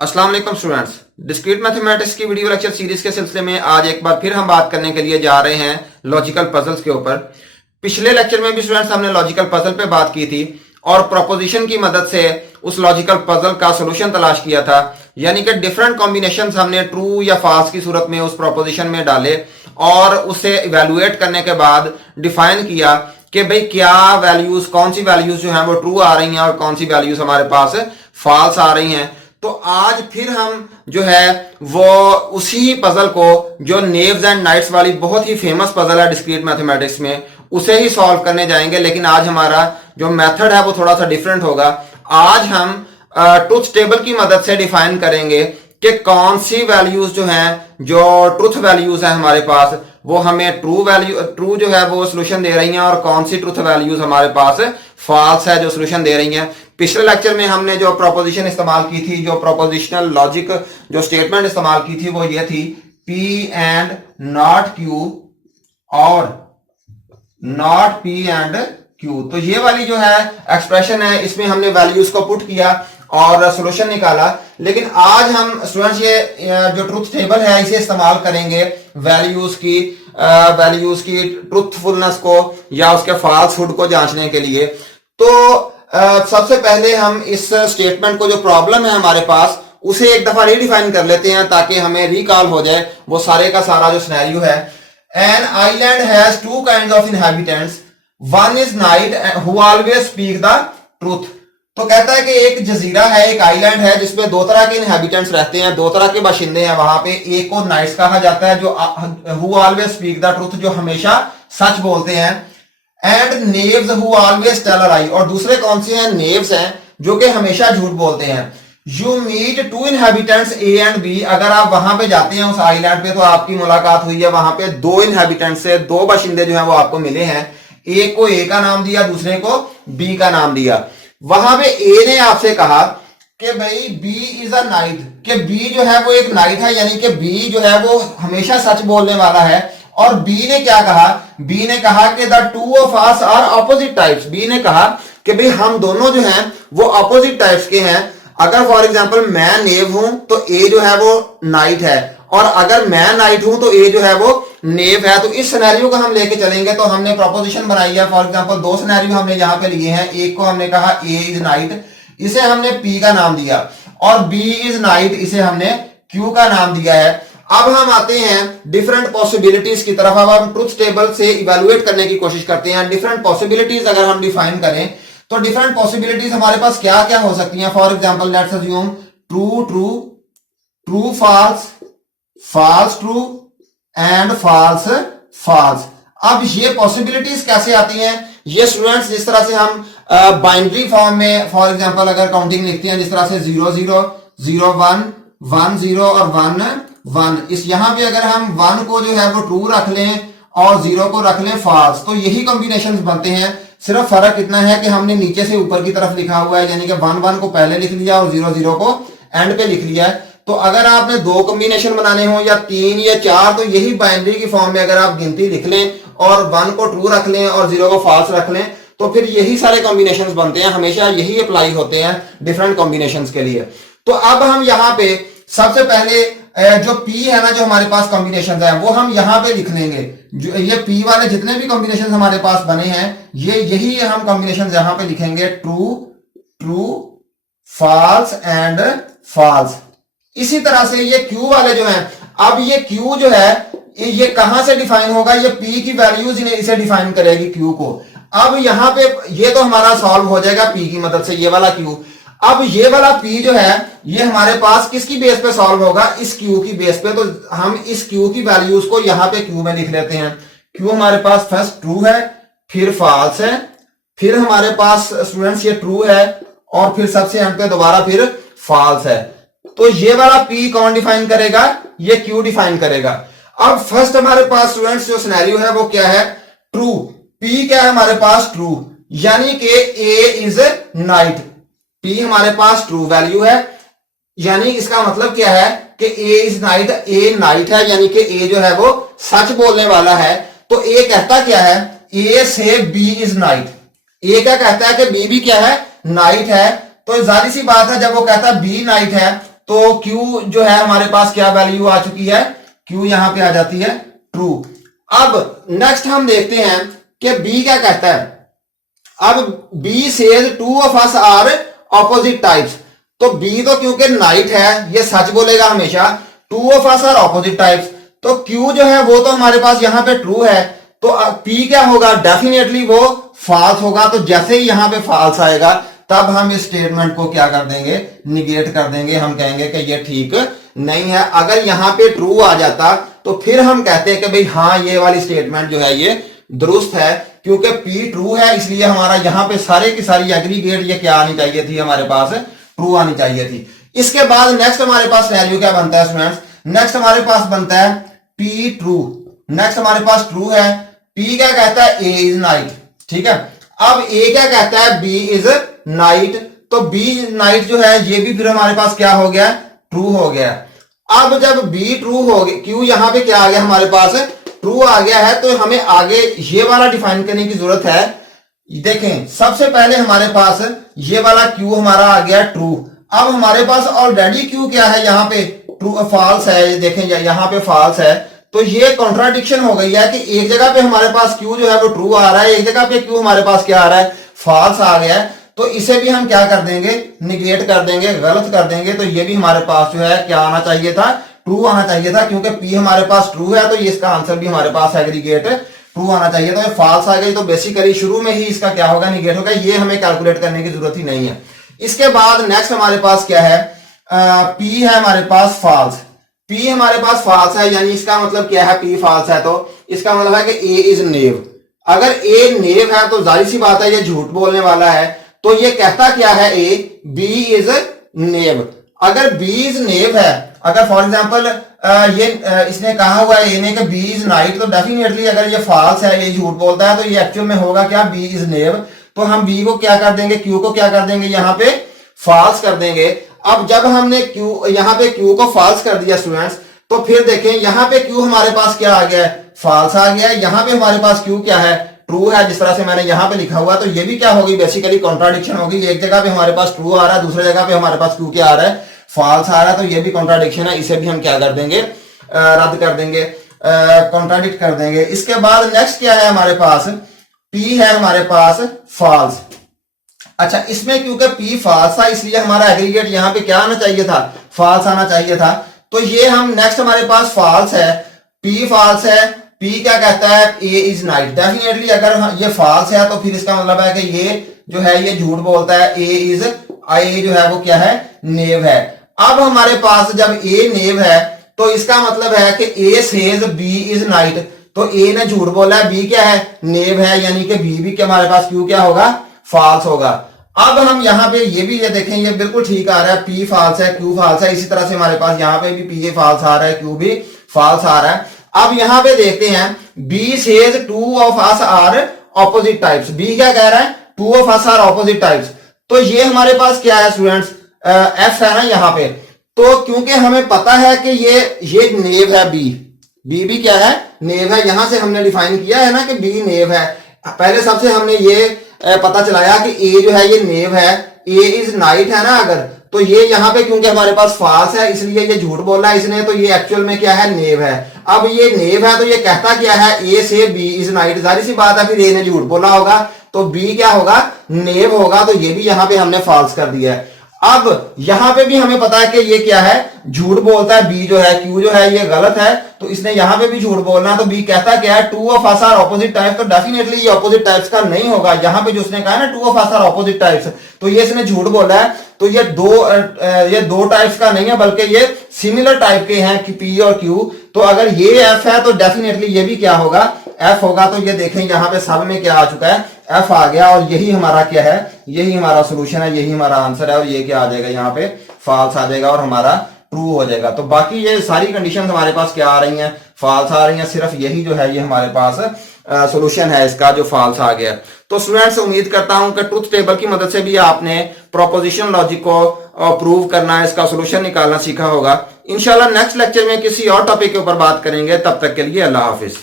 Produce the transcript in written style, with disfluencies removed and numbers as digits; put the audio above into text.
अस्सलाम वालेकुम students. Discrete mathematics की वीडियो लेक्चर सीरीज के सिलसिले में आज एक बार फिर हम बात करने के लिए जा रहे हैं लॉजिकल पजल्स के ऊपर। पिछले लेक्चर में भी स्टूडेंट्स हमने लॉजिकल पजल पे बात की थी और प्रोपोजिशन की मदद से उस लॉजिकल पजल का सोल्यूशन तलाश किया था, यानी कि डिफरेंट कॉम्बिनेशंस हमने ट्रू या फॉल्स की सूरत में उस प्रोपोजिशन में डाले और उसे इवेलुएट करने के बाद डिफाइन किया कि भाई क्या वैल्यूज, कौन सी वैल्यूज जो है वो ट्रू आ रही हैं और कौन सी वैल्यूज हमारे पास फॉल्स आ रही हैं। तो आज फिर हम जो है वो उसी पजल को, जो नेव्स एंड नाइट्स वाली बहुत ही फेमस पजल है डिस्क्रीट मैथमेटिक्स में, उसे ही सॉल्व करने जाएंगे। लेकिन आज हमारा जो मेथड है वो थोड़ा सा डिफरेंट होगा। आज हम ट्रुथ टेबल की मदद से डिफाइन करेंगे कि कौन सी वैल्यूज जो हैं, जो ट्रुथ वैल्यूज हैं हमारे पास, वो हमें ट्रू जो है वो सोल्यूशन दे रही हैं और कौन सी ट्रुथ वैल्यूज हमारे पास फॉल्स है जो सोल्यूशन दे रही हैं। पिछले लेक्चर में हमने जो प्रोपोजिशन इस्तेमाल की थी, जो प्रोपोजिशनल लॉजिक जो स्टेटमेंट इस्तेमाल की थी, वो ये थी P एंड नॉट Q और नॉट P एंड Q। तो ये वाली जो है एक्सप्रेशन है, इसमें हमने वैल्यूज को पुट किया और सोल्यूशन निकाला। लेकिन आज हम स्टूडेंट्स ये जो ट्रुथ टेबल है इसे इस्तेमाल करेंगे वैल्यूज की ट्रुथफुलनेस को या उसके फॉल्सहुड को जांचने के लिए। तो सबसे पहले हम इस स्टेटमेंट को, जो प्रॉब्लम है हमारे पास, उसे एक दफा रीडिफाइन कर लेते हैं ताकि हमें रिकॉल हो जाए वो सारे का सारा जो सिनेरियो है। An island has two kinds of inhabitants, one is night who always speak the truth. तो कहता है कि एक जजीरा है, एक आइलैंड है जिसमें दो तरह के इनहैबिटेंट्स रहते हैं, दो तरह के बाशिंदे हैं वहां पे। एक को नाइट्स कहा जाता है जो who always speak the truth, जो हमेशा सच बोलते हैं। And knaves who always tell a lie, और दूसरे कौन से हैं? नेव्स हैं जो कि हमेशा झूठ बोलते हैं। You meet two inhabitants A and B, अगर आप वहां पे जाते हैं उस आइलैंड पे तो आपकी मुलाकात हुई है, वहां पे दो इनहैबिटेंट्स से, दो बाशिंदे जो हैं वो आपको मिले हैं। एक को ए का नाम दिया, दूसरे को बी का नाम दिया। वहां पे ए ने आपसे कहा कि भाई बी इज अ नाइट, कि बी जो है वो एक नाइट है, यानी कि बी जो है वो हमेशा सच बोलने वाला है। और बी ने क्या कहा? बी ने कहा कि the two of us are opposite types. B ने कहा कि भाई हम दोनों जो हैं वो ऑपोजिट टाइप्स के हैं। अगर फॉर एग्जांपल मैं नेव हूं तो ए जो है वो नाइट है, और अगर मैं नाइट हूं तो ए जो है वो नेव है। तो इस सिनेरियो को हम लेके चलेंगे। तो हमने प्रोपोजिशन बनाई है, फॉर एग्जांपल दो सिनेरियो हमने यहां पे लिए हैं। एक को हमने कहा ए इज नाइट, इसे हमने पी का नाम दिया, और बी इज नाइट, इसे हमने क्यू का नाम दिया है। अब हम आते हैं डिफरेंट पॉसिबिलिटीज की तरफ। अब हम ट्रुथ टेबल से इवेलुएट करने की कोशिश करते हैं। डिफरेंट पॉसिबिलिटीज अगर हम डिफाइन करें तो डिफरेंट पॉसिबिलिटीज हमारे पास क्या क्या हो सकती हैं? For example let's assume true true, true false, false true and false false. अब ये पॉसिबिलिटीज कैसे आती हैं? ये स्टूडेंट्स जिस तरह से हम बाइनरी फॉर्म में फॉर एग्जांपल अगर काउंटिंग लिखते हैं, जिस तरह से 0 0 0 1 1 0 और 1 1, इस यहां पे अगर हम 1 को जो है वो ट्रू रख लें और 0 को रख लें फॉल्स, तो यही कॉम्बिनेशन बनते हैं। सिर्फ फर्क इतना है कि हमने नीचे से ऊपर की तरफ लिखा हुआ है, यानी कि 1 1 को पहले लिख लिया और 0 0 को एंड पे लिख लिया है। तो अगर आपने दो कॉम्बिनेशन बनाने हो या 3 या 4, तो यही बाइनरी की फॉर्म में अगर आप गिनती लिख लें और 1 को ट्रू रख लें और 0 को फॉल्स रख लें, तो फिर यही सारे कॉम्बिनेशंस बनते हैं। हमेशा यही अप्लाई होते हैं डिफरेंट कॉम्बिनेशंस के लिए। तो अब हम यहाँ पे सबसे पहले जो P है ना, जो हमारे पास कॉम्बिनेशन है वो हम यहाँ पे लिख लेंगे। जो ये P वाले जितने भी कॉम्बिनेशन हमारे पास बने हैं, ये यही हम कॉम्बिनेशन यहाँ पे लिखेंगे, true true false and false. इसी तरह से ये Q वाले जो हैं, अब ये Q जो है ये कहां से डिफाइन होगा? ये P की वैल्यूज इसे डिफाइन करेगी Q को। अब यहां पे ये तो हमारा सॉल्व हो जाएगा P की मदद से, ये वाला Q। अब ये वाला P जो है ये हमारे पास किसकी बेस पे सॉल्व होगा? इस Q की बेस पे। तो हम इस Q की वैल्यूज को यहां पे Q में लिख लेते हैं। Q हमारे पास फर्स्ट ट्रू है, फिर फॉल्स है, फिर हमारे पास स्टूडेंट्स ये ट्रू है, और फिर सबसे एंड पे दोबारा फिर फॉल्स है। तो ये वाला P कौन डिफाइन करेगा? ये Q डिफाइन करेगा। अब फर्स्ट हमारे पास स्टूडेंट्स जो सिनेरियो है वो क्या है? ट्रू। P क्या है हमारे पास? ट्रू, यानी कि A इज नाइट। P हमारे पास ट्रू वैल्यू है, यानी इसका मतलब क्या है कि A is night, A night है, यानी कि A जो है वो सच बोलने वाला है। तो A कहता क्या है? A से B इज नाइट। A क्या कहता है कि B भी क्या है? नाइट है। तो जाहिर सी बात है जब वो कहता है B नाइट है तो Q जो है हमारे पास क्या वैल्यू आ चुकी है, Q यहां पे आ जाती है ट्रू। अब नेक्स्ट हम देखते हैं कि B क्या कहता है। अब B says two of us are opposite types. तो B तो क्योंकि नाइट है ये सच बोलेगा हमेशा, two of us are opposite types, तो Q जो है वो तो हमारे पास यहां पे ट्रू है, तो P क्या होगा, डेफिनेटली वो फॉल्स होगा। तो जैसे ही यहां पे फॉल्स आएगा तब हम इस स्टेटमेंट को क्या कर देंगे, निगेट कर देंगे, हम कहेंगे कि ये ठीक नहीं है। अगर यहां पे ट्रू आ जाता तो फिर हम कहते हैं कि भाई हाँ ये वाली स्टेटमेंट जो है ये दुरुस्त है, क्योंकि P ट्रू है इसलिए हमारा यहां पे सारे की सारी एग्रीगेट ये क्या आनी चाहिए थी, हमारे पास ट्रू आनी चाहिए थी। इसके बाद नेक्स्ट हमारे पास वैल्यू क्या बनता है स्टूडेंट्स, नेक्स्ट हमारे पास बनता है P ट्रू। नेक्स्ट हमारे पास ट्रू है, P क्या कहता है, A इज नाइट, ठीक है। अब A क्या कहता है, B इज नाइट, तो B नाइट जो है ये भी फिर हमारे पास क्या हो गया, ट्रू हो गया। अब जब B ट्रू हो गया, Q यहां पे क्या आ गया हमारे पास, ट्रू आ गया है, तो हमें आगे ये वाला डिफाइन करने की जरूरत है। देखें सबसे पहले हमारे पास ये वाला Q हमारा आ गया ट्रू। अब हमारे पास ऑलरेडी Q क्या है, यहाँ पे ट्रू फॉल्स है, देखें यहाँ पे फॉल्स है, तो ये कॉन्ट्राडिक्शन हो गई है कि एक जगह पे हमारे पास Q जो है वो ट्रू आ रहा है, एक जगह पे Q हमारे पास क्या आ रहा है, फॉल्स आ गया है। तो इसे भी हम क्या कर देंगे, निगेट कर देंगे, गलत कर देंगे। तो ये भी हमारे पास जो है क्या आना चाहिए था, ट्रू आना चाहिए था, क्योंकि P हमारे पास ट्रू है तो ये इसका आंसर भी हमारे पास एग्रीगेट ट्रू आना चाहिए। तो ये फॉल्स आ गई तो बेसिकली शुरू में ही इसका क्या होगा, निगेट होगा। ये हमें कैलकुलेट करने की जरूरत ही नहीं है। इसके बाद नेक्स्ट हमारे पास क्या है, P है हमारे पास फॉल्स। P हमारे पास फॉल्स है, यानी इसका मतलब क्या है, P फॉल्स है तो इसका मतलब है कि A इज नेव। अगर A नेव है तो जाहिर सी बात है ये झूठ बोलने वाला है, तो ये कहता क्या है, A B इज नेव। अगर B इज नेव है, अगर फॉर एग्जांपल ये इसने कहा हुआ है A ने कि B इज नाइट, तो डेफिनेटली अगर ये फॉल्स है, ये झूठ बोलता है, तो ये एक्चुअल में होगा क्या, B इज नेव। तो हम B को क्या कर देंगे, Q को क्या कर देंगे, यहाँ पे फॉल्स कर देंगे। अब जब हमने Q यहाँ पे Q को फॉल्स कर दिया स्टूडेंट्स, तो फिर देखें यहाँ पे Q हमारे पास क्या आ गया है, फॉल्स आ गया है। यहाँ पे हमारे पास Q क्या है, ट्रू है, जिस तरह से मैंने यहाँ पे लिखा हुआ। तो ये भी क्या होगी, बेसिकली कॉन्ट्राडिक्शन होगी। एक जगह पे हमारे पास ट्रू आ रहा है, दूसरी जगह पे हमारे पास Q क्या आ रहा है, फॉल्स आ रहा है। तो ये भी कॉन्ट्राडिक्शन है, इसे भी हम क्या कर देंगे, रद्द कर देंगे, कॉन्ट्राडिक्ट कर देंगे। इसके बाद नेक्स्ट क्या है हमारे पास, P है हमारे पास फॉल्स। अच्छा, इसमें क्योंकि P फॉल्स था इसलिए हमारा एग्रीगेट यहाँ पे क्या आना चाहिए था, फॉल्स आना चाहिए था। तो ये हम नेक्स्ट हमारे पास फॉल्स है, P फॉल्स है। P क्या कहता है, A इज नाइट। डेफिनेटली अगर ये फॉल्स है तो फिर इसका मतलब है कि ये जो है ये झूठ बोलता है, A जो है वो क्या है, नेव है। अब हमारे पास जब A नेव है तो इसका मतलब है कि A says B is night, तो A ने झूठ बोला है, B क्या है, नेव है, यानी कि B भी क्या हमारे पास Q क्या होगा, फॉल्स होगा। अब हम यहाँ पे ये भी ये देखें, ये बिल्कुल ठीक आ रहा है, P फॉल्स है, Q फॉल्स है। इसी तरह से हमारे पास यहाँ पे भी P फॉल्स आ रहा है, Q भी फॉल्स आ रहा है। अब यहाँ पे देखते हैं, B says two of us are opposite types. B क्या कह रहा है, two of us are opposite types. तो ये हमारे पास क्या है स्टूडेंट्स, F है ना यहाँ पे। तो क्योंकि हमें पता है कि ये नेव है, B भी क्या है, नेव है। यहां से हमने डिफाइन किया है ना कि B नेव है। पहले सबसे हमने ये पता चलाया कि A जो है ये नेव है, A इज नाइट है ना। अगर तो ये यहाँ पे क्योंकि हमारे पास फॉल्स है इसलिए ये झूठ बोला है इसने, तो ये एक्चुअल में क्या है, नेव है। अब ये नेव है तो ये कहता क्या है, A से B इज नाइट। जाहिर सी बात है फिर A ने झूठ बोला होगा तो B क्या होगा, नेव होगा। तो ये भी यहाँ पे हमने फॉल्स कर दिया है। अब यहां पे भी हमें पता है कि ये क्या है, झूठ बोलता है। B जो है, Q जो है ये गलत है, तो इसने यहां पे भी झूठ बोलना। तो B कहता क्या है, two of us are opposite types. तो डेफिनेटली ये ऑपोजिट टाइप्स का नहीं होगा। यहां पे जो उसने कहा है ना, two of us are opposite types, तो ये इसने झूठ बोला है। तो ये दो टाइप्स का नहीं है, बल्कि ये सिमिलर टाइप के हैं कि P और Q। तो अगर ये F है तो डेफिनेटली ये भी क्या होगा, F होगा। तो ये देखें यहाँ पे सब में क्या आ चुका है, F आ गया। और यही हमारा क्या है, यही हमारा सोल्यूशन है, यही हमारा आंसर है। और ये क्या आ जाएगा, यहाँ पे फॉल्स आ जाएगा और हमारा ट्रू हो जाएगा। तो बाकी ये सारी कंडीशन हमारे पास क्या आ रही हैं, फॉल्स आ रही हैं। सिर्फ यही जो है ये हमारे पास सोल्यूशन है इसका, जो फॉल्स आ गया। तो स्टूडेंट्स उम्मीद करता हूं कि ट्रुथ टेबल की मदद से भी आपने प्रोपोजिशन लॉजिक को प्रूव करना है, इसका सोल्यूशन निकालना सीखा होगा। इंशाल्लाह नेक्स्ट लेक्चर में किसी और टॉपिक के ऊपर बात करेंगे। तब तक के लिए अल्लाह हाफिज।